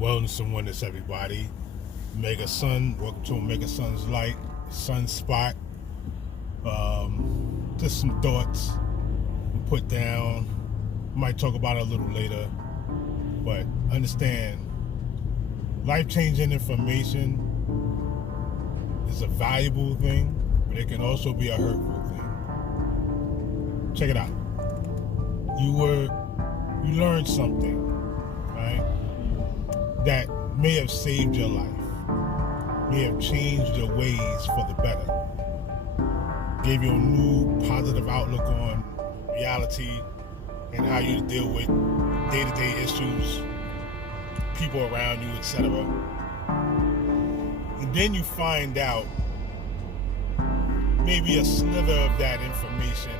Wellness and oneness, everybody. Mega Sun, welcome to Mega Sun's Light, Sunspot. Just some thoughts we put down. Might talk about it a little later, but understand, life-changing information is a valuable thing, but it can also be a hurtful thing. Check it out. You learned something, right? That may have saved your life, may have changed your ways for the better, gave you a new positive outlook on reality and how you deal with day-to-day issues, people around you, etc. And then you find out maybe a slither of that information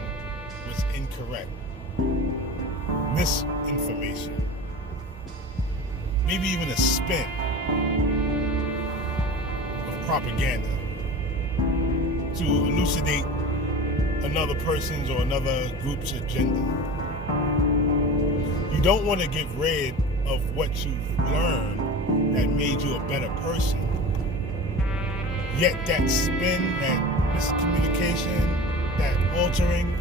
was incorrect, misinformation, maybe even a spin of propaganda to elucidate another person's or another group's agenda. You don't want to get rid of what you've learned that made you a better person. Yet that spin, that miscommunication, that altering,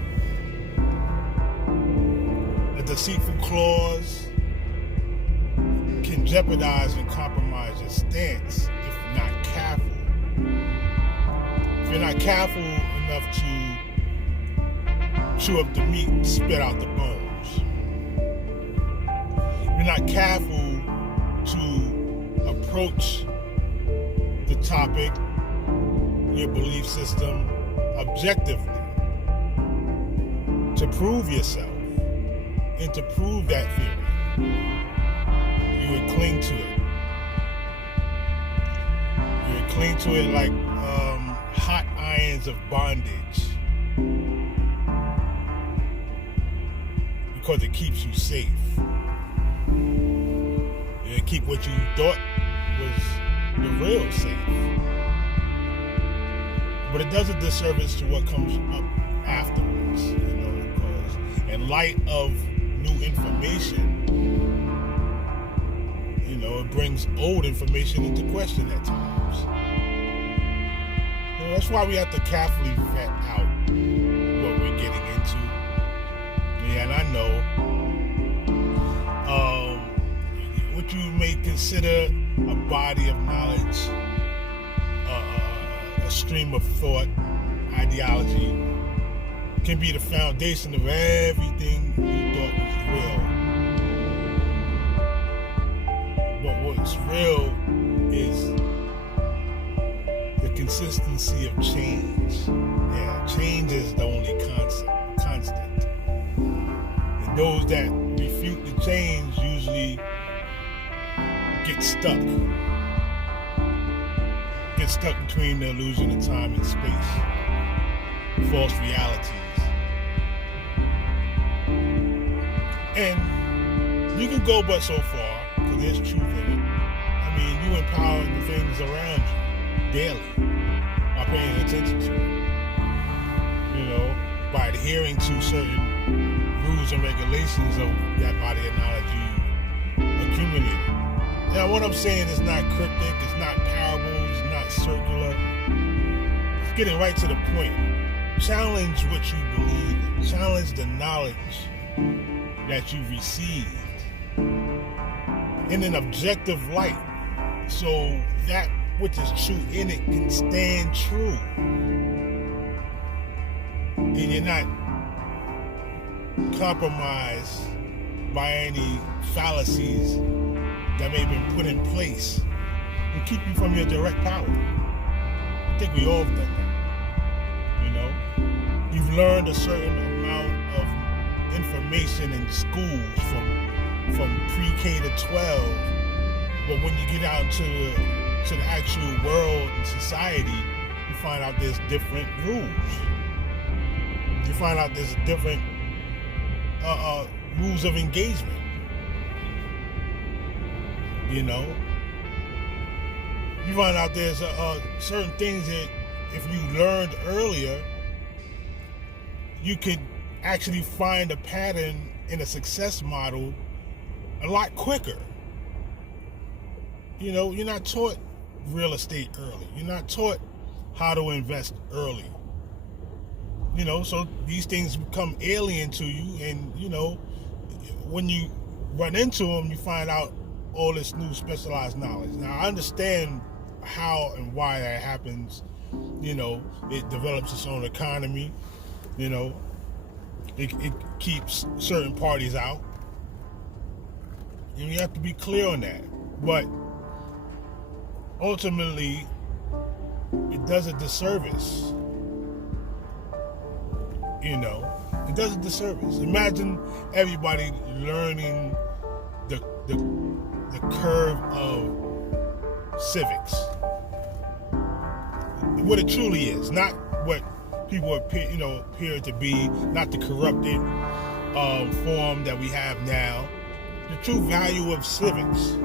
the deceitful clause can jeopardize and compromise your stance if you're not careful. If you're not careful enough to chew up the meat, spit out the bones. If you're not careful to approach the topic, your belief system, objectively, to prove yourself and to prove that theory, you would cling to it. You would cling to it like hot irons of bondage, because it keeps you safe. It keep what you thought was the real safe. But it does a disservice to what comes up afterwards, because in light of new information, it brings old information into question at times. That's why we have to carefully vet out what we're getting into. Yeah, and I know what you may consider a body of knowledge, a stream of thought, ideology, can be the foundation of everything you thought was real. But what's real is the consistency of change. Yeah, change is the only constant. And those that refute the change usually get stuck between the illusion of time and space, false realities. And you can go but so far, because there's truth in it. I mean, you empower the things around you daily by paying attention to it. By adhering to certain rules and regulations of that body of knowledge you accumulated. Now, what I'm saying is not cryptic, it's not parables, it's not circular. It's getting right to the point. Challenge what you believe in. Challenge the knowledge that you've received in an objective light, so that which is true in it can stand true. And you're not compromised by any fallacies that may have been put in place and keep you from your direct power. I think we all have done that. You've learned a certain amount of information in schools from pre-K to 12, but when you get out to the actual world and society, you find out there's different rules. You find out there's different rules of engagement. You find out there's certain things that if you learned earlier, you could actually find a pattern in a success model a lot quicker. You're not taught real estate early. You're not taught how to invest early. So these things become alien to you, and when you run into them, you find out all this new specialized knowledge. Now, I understand how and why that happens. It develops its own economy. It keeps certain parties out. And you have to be clear on that. But ultimately, it does a disservice. It does a disservice. Imagine everybody learning the curve of civics. What it truly is, not what people appear to be, not the corrupted form that we have now. The true value of civics.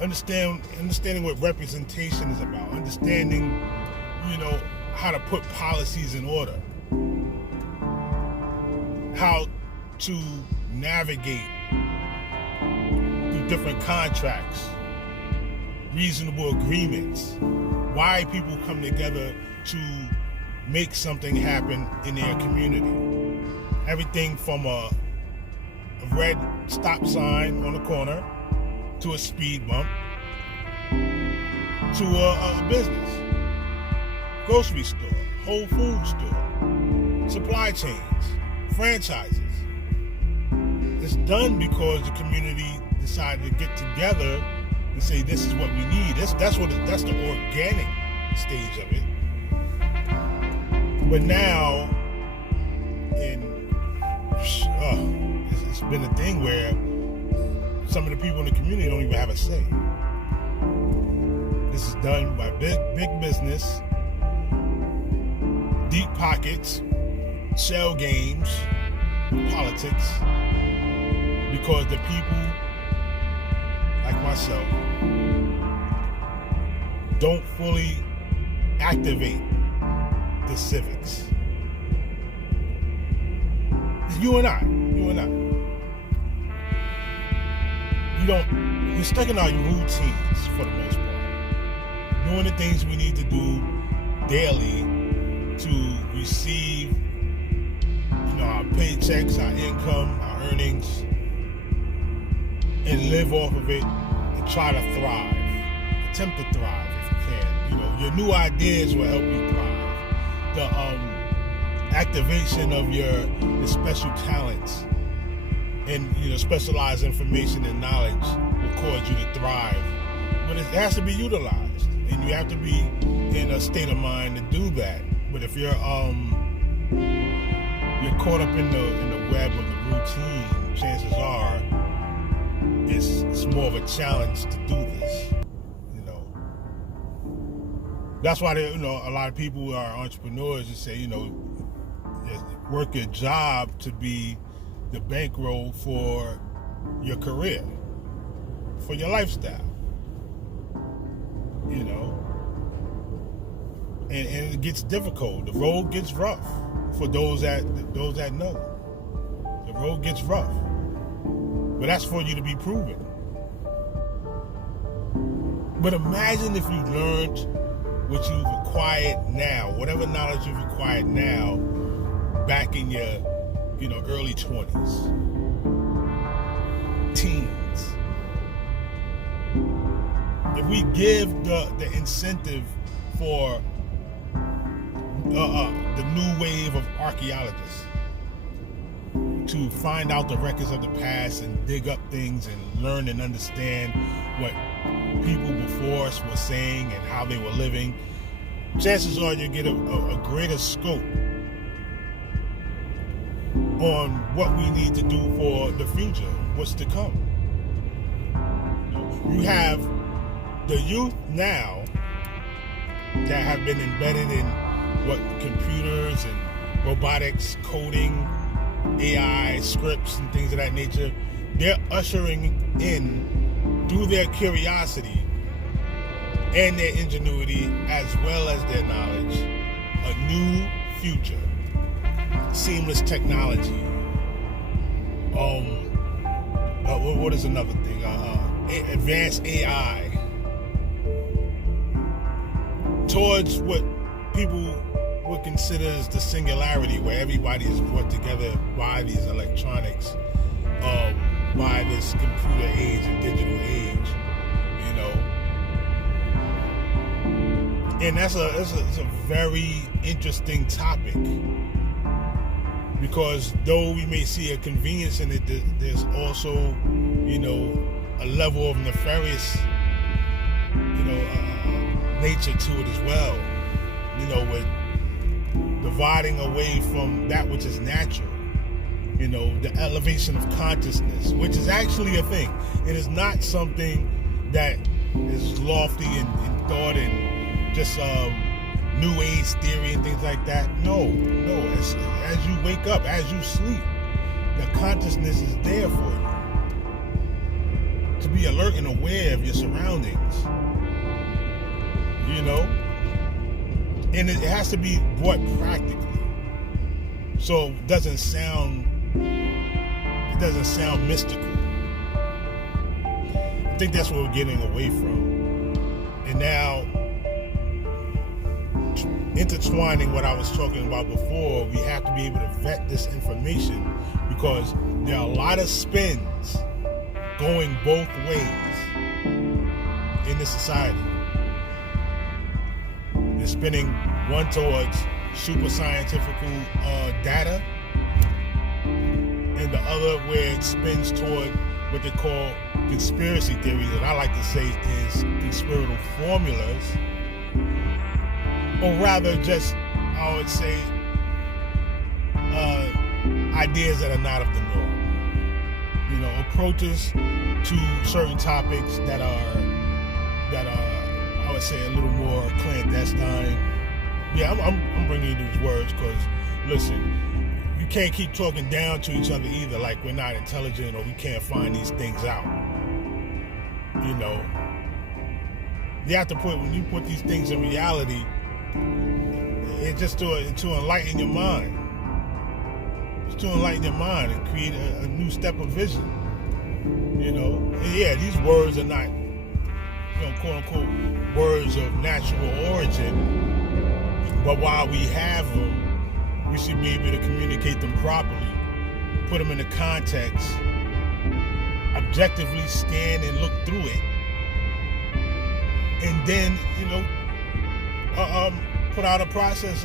Understanding what representation is about. Understanding, how to put policies in order. How to navigate through different contracts, reasonable agreements, why people come together to make something happen in their community. Everything from a red stop sign on the corner to a speed bump to a business, grocery store, Whole Food store, supply chains, franchises. It's done because the community decided to get together and say, this is what we need. That's the organic stage of it. But now, it's been a thing where some of the people in the community don't even have a say. This is done by big business, deep pockets, shell games, politics, because the people like myself don't fully activate the civics. It's you and I. We're stuck in our routines for the most part. Doing the things we need to do daily to receive our paychecks, our income, our earnings, and live off of it and try to thrive. Attempt to thrive if you can. Your new ideas will help you thrive. The activation of your special talents and specialized information and knowledge will cause you to thrive. But it has to be utilized, and you have to be in a state of mind to do that. But if you're caught up in the web of the routine, chances are it's more of a challenge to do this. That's why a lot of people who are entrepreneurs and say, work your job to be the bankroll for your career, for your lifestyle. And it gets difficult. The road gets rough for those that know. The road gets rough. But that's for you to be proven. But imagine if you learned what you've acquired now, whatever knowledge you've acquired now, back in your, early 20s, teens. If we give the incentive for the new wave of archaeologists to find out the records of the past and dig up things and learn and understand what people before us were saying and how they were living, chances are you get a greater scope on what we need to do for the future, what's to come. You have the youth now that have been embedded in computers and robotics, coding, AI, scripts, and things of that nature. They're ushering in, through their curiosity and their ingenuity, as well as their knowledge, a new future. Seamless technology. What is another thing? Advanced AI. towards what people would consider as the singularity, where everybody is brought together by these electronics, by this computer age and digital age, you know. And it's a very interesting topic, because though we may see a convenience in it, there's also, you know, a level of nefarious, you know, nature to it as well. You know, with dividing away from that which is natural. You know, the elevation of consciousness, which is actually a thing. It is not something that is lofty in thought and just New Age theory and things like that. No. As you wake up, as you sleep, the consciousness is there for you. To be alert and aware of your surroundings. You know? And it has to be brought practically. So it doesn't sound mystical. I think that's what we're getting away from. And now, intertwining what I was talking about before, we have to be able to vet this information, because there are a lot of spins going both ways in this society. They're spinning one towards super scientific data, and the other where it spins toward what they call conspiracy theories, that I like to say is conspiratorial formulas, or rather just, I would say, ideas that are not of the norm. You know, approaches to certain topics that are, I would say, a little more clandestine. Yeah, I'm bringing you these words because, listen, you can't keep talking down to each other either, like we're not intelligent or we can't find these things out. You know, you have to when you put these things in reality, it's just to enlighten your mind. It's to enlighten your mind and create a new step of vision. You know, and yeah, these words are not, you know, quote unquote, words of natural origin, but while we have them, we should be able to communicate them properly, put them in the context, objectively scan and look through it, and then, you know, put out a process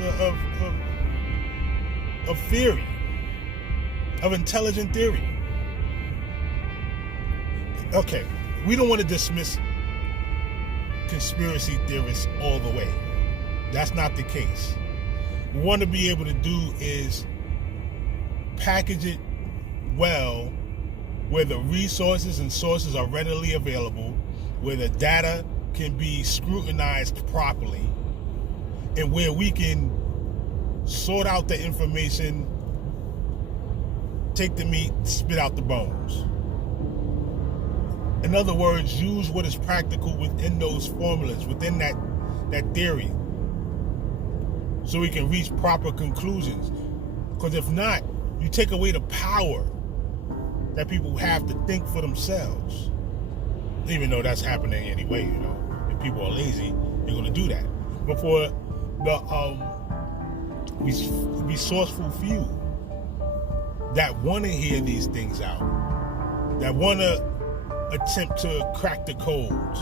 of theory, of intelligent theory. Okay, we don't want to dismiss conspiracy theorists all the way. That's not the case. What we want to be able to do is package it well, where the resources and sources are readily available, where the data can be scrutinized properly, and where we can sort out the information, take the meat, spit out the bones. In other words, use what is practical within those formulas, within that theory, so we can reach proper conclusions. Because if not, you take away the power that people have to think for themselves. Even though that's happening anyway, you know. If people are lazy, they're going to do that. But for the resourceful few that want to hear these things out, that want to attempt to crack the codes,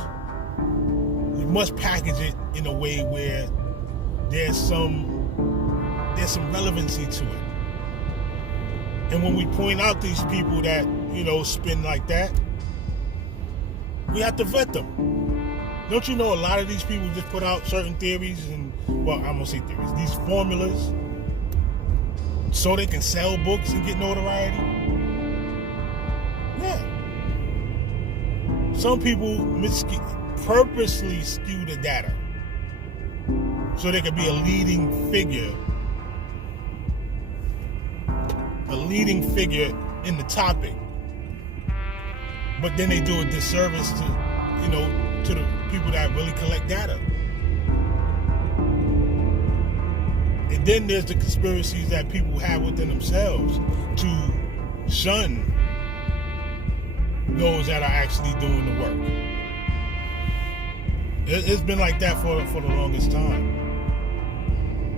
you must package it in a way where there's some relevancy to it. And when we point out these people that, you know, spin like that, we have to vet them. Don't you know a lot of these people just put out certain theories and, well, I'm gonna say theories, these formulas, so they can sell books and get notoriety? Yeah. Some people purposely skew the data so they can be a leading figure in the topic. But then they do a disservice to, you know, to the people that really collect data. And then there's the conspiracies that people have within themselves to shun those that are actually doing the work. It's been like that for the longest time.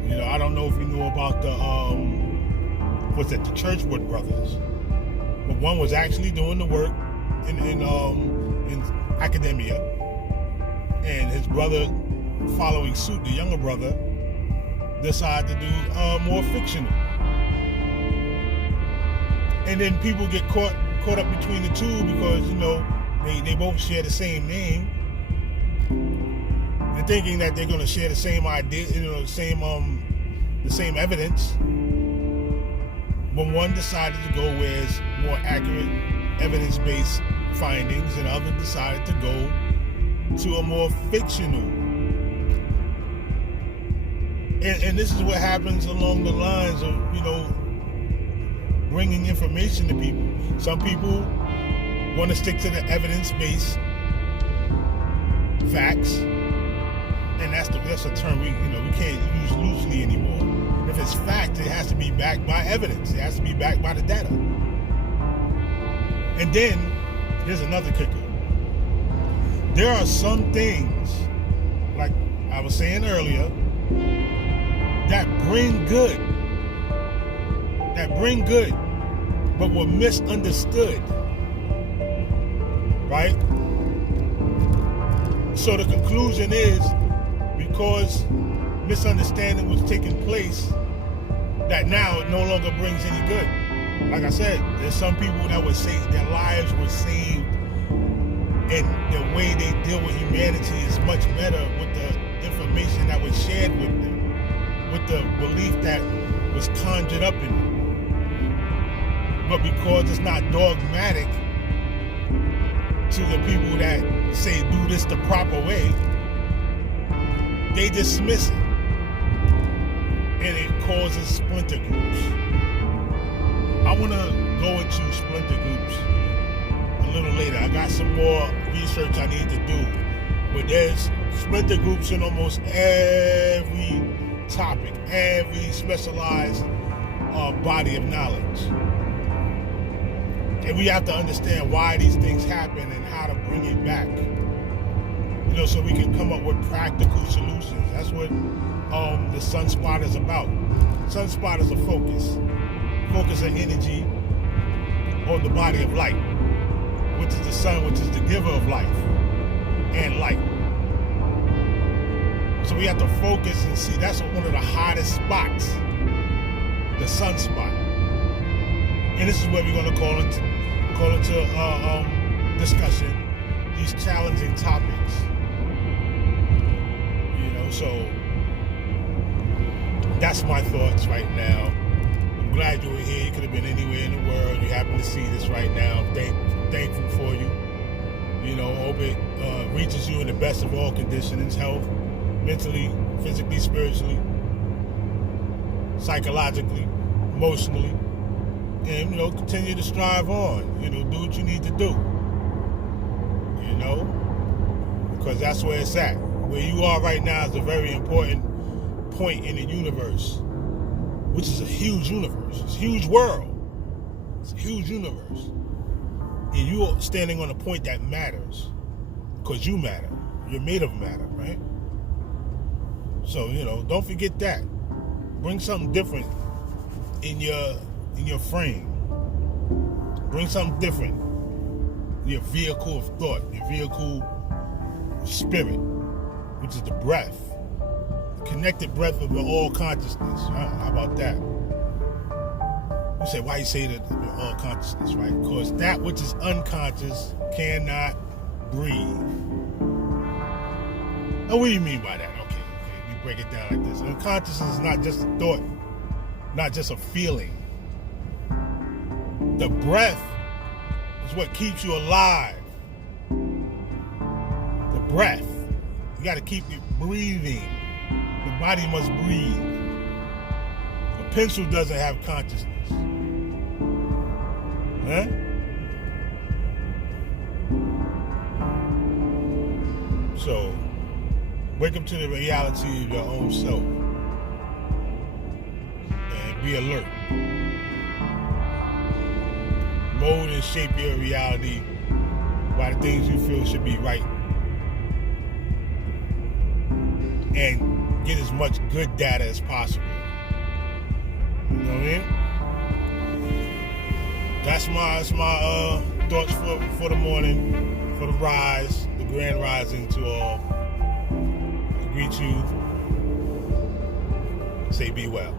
You know, I don't know if you knew about the the Churchwood brothers, but one was actually doing the work in academia, and his brother, following suit, the younger brother, decided to do more fictional. And then people get caught up between the two because, you know, they both share the same name, and thinking that they're going to share the same idea, you know, the same evidence. But one decided to go where it's more accurate, evidence-based findings, and the other decided to go to a more fictional. And this is what happens along the lines of, you know, bringing information to people. Some people want to stick to the evidence-based facts, and that's a term we can't use loosely anymore. If it's fact, it has to be backed by evidence. It has to be backed by the data. And then here's another kicker. There are some things, like I was saying earlier, that bring good, but were misunderstood, right? So the conclusion is, because misunderstanding was taking place, that now it no longer brings any good. Like I said, there's some people that would say their lives were saved, and the way they deal with humanity is much better with the information that was shared with them, with the belief that was conjured up in them. But because it's not dogmatic to the people that say do this the proper way, they dismiss it, and it causes splinter groups. I want to go into splinter groups a little later. I got some more research I need to do, but there's splinter groups in almost every topic, every specialized body of knowledge. And we have to understand why these things happen and how to bring it back. You know, so we can come up with practical solutions. That's what the sunspot is about. Sunspot is a focus of energy on the body of light, which is the sun, which is the giver of life and light. So we have to focus and see. That's one of the hottest spots, the sunspot. And this is where we're going to call into discussion these challenging topics. You know, so that's my thoughts right now. I'm glad you were here. You could have been anywhere in the world. You happen to see this right now. Thankful for you. You know, hope it reaches you in the best of all conditions: health, mentally, physically, spiritually, psychologically, emotionally. And, you know, continue to strive on. You know, do what you need to do. You know? Because that's where it's at. Where you are right now is a very important point in the universe, which is a huge universe. It's a huge world. It's a huge universe. And you're standing on a point that matters. Because you matter. You're made of matter, right? So, you know, don't forget that. Bring something different in your frame. Bring something different. Your vehicle of thought, your vehicle of spirit, which is the breath. The connected breath of the all consciousness. How about that? You say, why you say that the all consciousness, right? Because that which is unconscious cannot breathe. Now, what do you mean by that? Okay, we break it down like this. Unconsciousness is not just a thought, not just a feeling. The breath is what keeps you alive. The breath. You got to keep it breathing. The body must breathe. A pencil doesn't have consciousness. Huh? So, wake up to the reality of your own self. And be alert. Mold and shape your reality by the things you feel should be right. and get as much good data as possible. You know what I mean? That's my thoughts for the morning, for the rise, the grand rising to all. I greet you. Say be well.